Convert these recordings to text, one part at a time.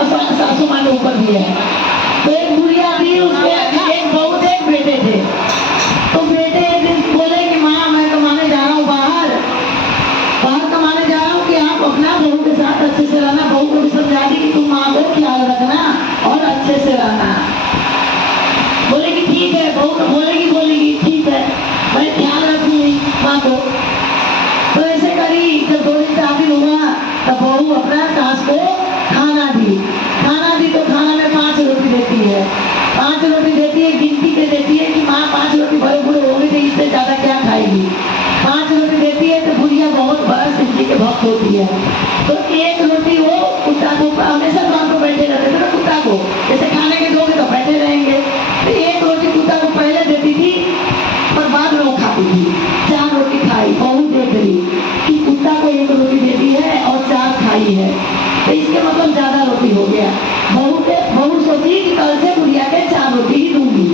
और सासू माँ के ऊपर भी है। तो एक बुढ़िया थी, उसके एक बहू थे, एक बेटे थे। तो बेटे एक दिन बोले कि माँ मैं कमाने जा रहा हूँ बाहर कमाने जा रहा हूँ कि आप अपना बहू के साथ अच्छे से रहना। बहू को भी समझा दी कि तुम माँ को ख्याल रखना और अच्छे से रहना। बोले कि ठीक है। बहू बोलेगी ठीक है, मैं ध्यान रखूंगी माँ को। तो ऐसे करी। जब 2 दिन 4 दिन हुआ तब बहू अपना सास को खाना दी। तो खाना में 5 रोटी देती है। 5 रोटी देती है, गिनती पे देती है कि माँ 5 रोटी बड़े बूढ़े हो गए थे, इससे ज्यादा क्या खाएगी। 5 रोटी देती है तो बुढ़िया बहुत बड़ा शिव जी के भक्त होती है। तो एक रोटी वो कुत्ता को, हमेशा दुकान पर बैठे रहते थे ना, कुत्ता को जैसे खाने के दोगे तो बैठे रहेंगे। तो एक रोटी कुत्ता को पहले देती थी और बाद में वो खाती थी। 4 रोटी खाई। बहू देख रही कि कुत्ता को 1 रोटी देती है और 4 खाई है, तो इसके मतलब ज्यादा रोटी हो गया। बहू सोची कि कल से बुढ़िया के 4 रोटी ही दूंगी।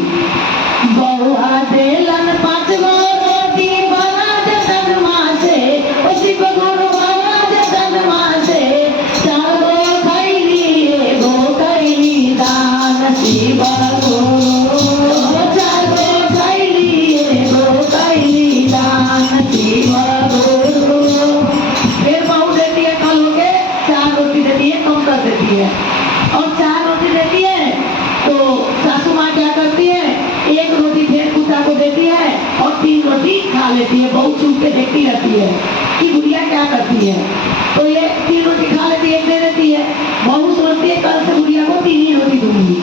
बहुआ देलन 5 गो रोटी बना जतन माँ से, उसी को गुरु बाबा जतन माँ से। 4 गो खैली 1 गो कैली दान शिव गुरु। 4 गो खैली 1 गो कैली दान शिव गुरु। फिर बहू देती है, कल हो के 4 रोटी देती है, कम कर देती है और 4 रोटी देती है। तो सासू माँ क्या करती है, 1 रोटी फिर कुत्ता को देती है और 3 रोटी खा लेती है। बहू चुप के देखती रहती है कि बुढ़िया क्या करती है। तो ये 3 रोटी खा लेती है, 1 दे देती है। बहू सोचती है कल से बुढ़िया को 3 ही रोटी दूंगी।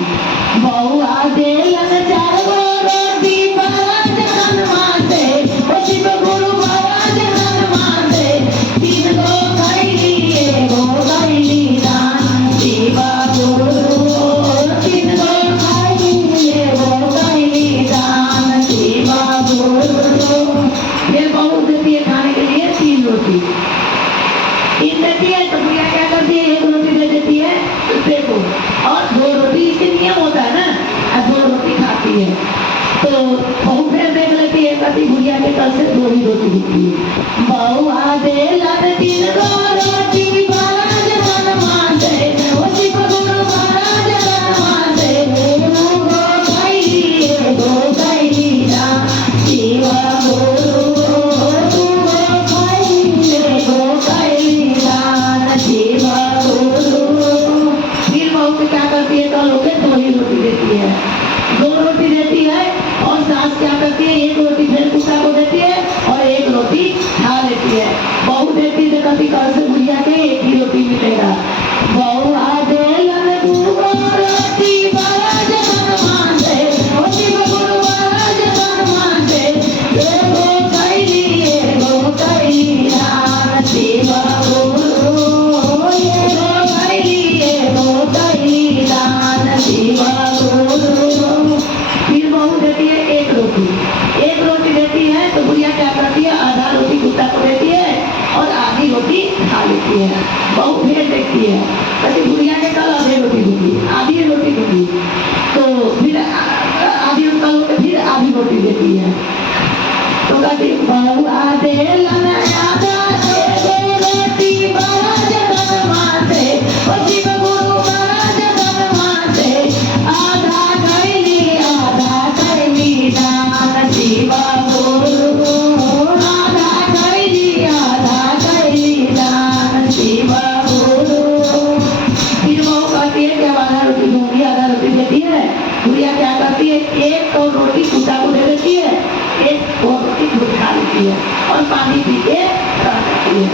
बहू आ देलन 4 गो रोटी बना जतन माँ से, उसी को गुरु बाबा जतन माँ से। 3 गो खैली 1 गो कैली दान शिव गुरु। 3 गो खैली 1 गो कैली दान शिव गुरु। फिर बहू देती है खाने के लिए 3 रोटी। 3 देती है तो बुढ़िया क्या करती है, 1 रोटी दे देती है कुत्ते को और 2 रोटी, इसके नियम होता है ना, 2 रोटी खाती है। तो बहू फिर देख लेती है, कहती बुढ़िया के कल से 2 ही रोटी देती है। बहू आ देलन 3 गो रोटी बना जतन माँ से, उसी को गुरु बाबा जतन माँ से। 2 गो खैली 1 गो कैली दान शिव गुरु। 2 गो खैली 1 गो कैली दान शिव गुरु। फिर बहू को क्या करती है, कल होके 2 ही रोटी देती है। 2 रोटी देती है और सास क्या करती है, 1 रोटी फिर कुत्ता को देती है और 1 रोटी खा लेती है। बहू देती है कभी कल से बुढ़िया के 1 ही रोटी मिलेगा। बहू आ देलन 2 गो रोटी बना जतन माँ से, उसी को गुरु बाबा जतन माँ से। 1 गो कैली 1 गो कैली दान शिव गुरु। 1 गो कैली 1 गो कैली दान शिव गुरु। फिर बहू देती है 1 रोटी। 1 रोटी देती है तो बुढ़िया क्या करती है, आधा रोटी कुत्ता को देती है और आधी रोटी खा लेती है। बहू फिर देखती है, कहती बुढ़िया के कल आधी रोटी दूंगी, आधी रोटी दूंगी। तो फिर आधी कल फिर आधी रोटी देती है। तो कहती बहू आ देलन आधा 1 गो रोटी बना जतन माँ से, उसी को गुरु बाबा जतन माँ से। आधा कैली दान शिव गुरु। आधा कैली दान शिव गुरु। फिर वो कहती है कि अब आधा रोटी दूंगी, आधा रोटी देती है। बुढ़िया क्या करती है, 1 और रोटी कुत्ता को दे देती है, 1 और रोटी खुद खा लेती है और पानी पी के रह जाती है।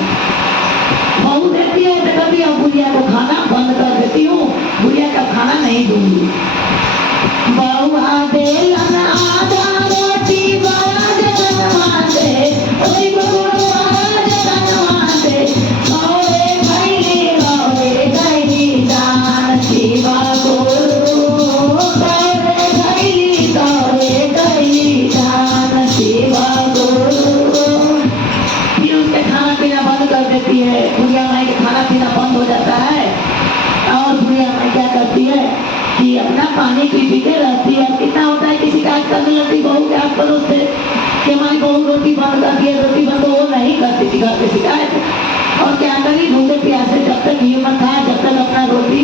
बहू देती है तो कभी अब बुढ़िया को खाना बंद कर देती हूँ, बुढ़िया का खाना नहीं दूंगी। बहू आ देलन आधा रोटी बना जतन माँ से, उसी को गुरु बाबा जतन माँ से। 2 कैली दान शिव गुरु। 2 कैली दान शिव गुरु। फिर उसके खाना पीना बंद कर देती है। बुढ़िया माई के खाना पीना बंद हो जाता है और बुढ़िया माई क्या करती है कि अपना पानी पी पी के रहती है। कितना होता है किसी का आज करने लगती बहू के आस पड़ोस से कि हमारी बहू रोटी बंद कर दिए, रोटी बंद, वो नहीं करती थी घर पे शिकायत। और क्या करी, भूखे प्यासे जब तक हिम्मत था, जब तक अपना रोटी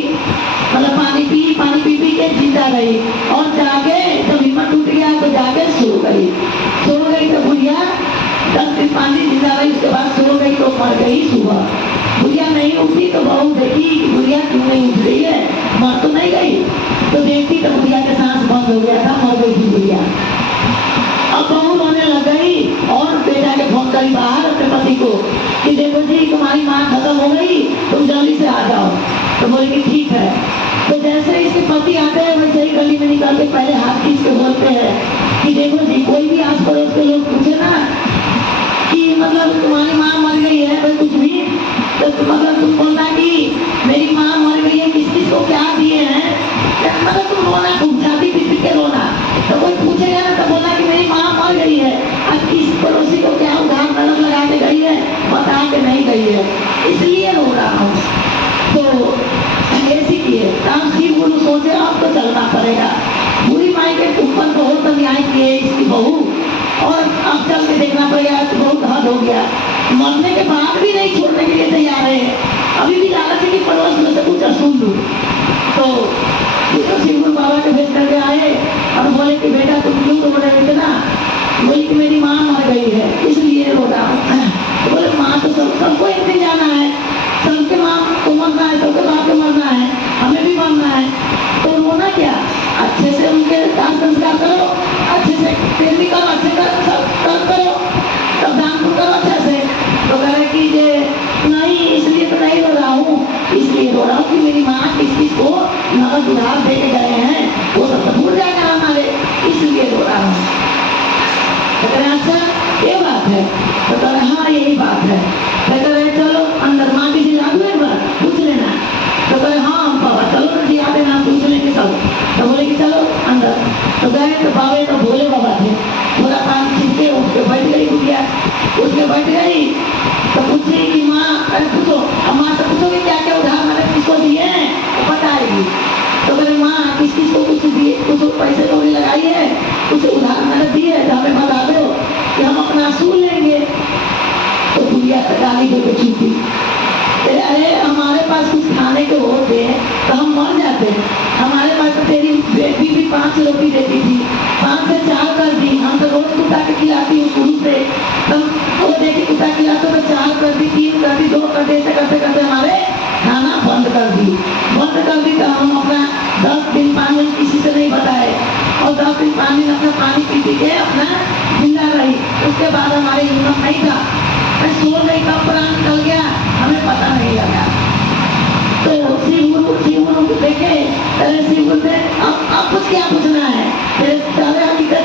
उठी सुबह, गुड़िया नहीं उठी तो बहू देखी कि गुड़िया क्यों नहीं उठ रही है, मर तो नहीं गई। तो देखती तो गुड़िया के सांस बंद हो गया था, मर गई थी गुड़िया। अब बहू रोने लग गई और बेटा के फोन करी बाहर अपने पति को कि देखो जी तुम्हारी माँ खत्म हो गई, तुम जल्दी से आ जाओ। तो बोले कि ठीक है। तो जैसे इसके पति आते हैं वैसे ही गली में निकल के पहले हाथ खींच के बोलते हैं कि देखो जी, कोई भी आस पड़ोस के लोग पूछे ना कि मतलब तुम्हारी माँ मर गई है भाई कुछ भी, तो मतलब तुम बोलना कि मेरी माँ मर गई है, किस किस को क्या दिए हैं, मतलब तुम रोना, तुम छाती पीट के रोना। तो कोई पूछेगा ना तो बोलना कि मेरी माँ मर गई है, अब किस पड़ोसी को क्या उधार नजर लगा के गई है, बता के नहीं गई है, इसलिए रो रहा हूँ। तो ऐसी किए राम शिव गुरु सोचे अब तो चलना पड़ेगा। बुरी माई के ऊपर बहुत अन्याय किए इसकी बहू, और अब चल के देखना पड़ेगा कि बहुत हद हो गया। मरने के बाद भी नहीं छोड़ने के लिए तैयार है, अभी भी लालच है कि पड़ोस में से कुछ सुन लूं। तो शिव गुरु बाबा के भेज करके आए और बोले कि बेटा तुम क्यों रो रहे हो इतना? बोली कि मेरी माँ मर गई है इसलिए रो रहा हूँ। तो बोले माँ तो सबको एक दिन जाना है, सबके माँ को मरना है, सबके बाप को मरना है, हमें भी मरना है, तो रोना क्या, अच्छे से उनके दान संस्कार करो, अच्छे से फिर भी करो, अच्छे कर सब करो, सब दान पुण्य करो अच्छे से। तो कह रहे कि ये नहीं, इसलिए तो नहीं रो रहा हूँ, इसलिए रो रहा हूँ कि मेरी माँ किस किस को नगद उधार दे के गए हैं, वो सब तो भूल जाएगा हमारे, इसलिए रो रहा हूँ। तो कह रहे अच्छा ये बात है? तो कह रहे हाँ यही बात है। तो कह रहे चलो अंदर माँ की जिला दो एक बार पूछ लेना। तो कहे हाँ बाबा चलो जी आते नाम पूछ लेंगे सब। तो बोले कि चलो अंदर। तो गए तो बाबा तो भोले बाबा थे, थोड़ा पानी छिपके उठ के बैठ गई गुड़िया, उठ के बैठ गई। तो पूछी कि माँ, अरे पूछो, अब माँ से पूछोगे क्या क्या उधार मैंने किसको दिए हैं तो बताएगी। तो बोले माँ किस किस को कुछ दिए, कुछ पैसे तो नहीं लगाई है, कुछ उधार मैंने दिए है तो हमें बता दो कि हम अपना असूल लेंगे। तो गुड़िया गाली दे के चूकी, अरे हमारे पास कुछ खाने के होते हैं तो हम मर जाते हैं, हमारे पास तो तेरी बेटी भी 5 रोटी देती थी, 5 से 4 कर दी, हम तो रोज कुत्ता के खिलाती हूँ शुरू से, तब वो देखी कुत्ता खिलाते तो 4 कर दी, 3 कर दी, 2 कर दी, ऐसे करते करते हमारे खाना बंद कर दी। तो हम अपना 10 दिन 5 दिन किसी से नहीं बताए, और 10 दिन 5 दिन अपना पानी पी के अपना जिंदा रही। उसके बाद हमारे इनकम नहीं था, सो गई, कब प्राण निकल गया हमें पता नहीं लगा। तो शिव गुरु को देखे, शिव गुरु ने अब कुछ क्या पूछना है, हकीकत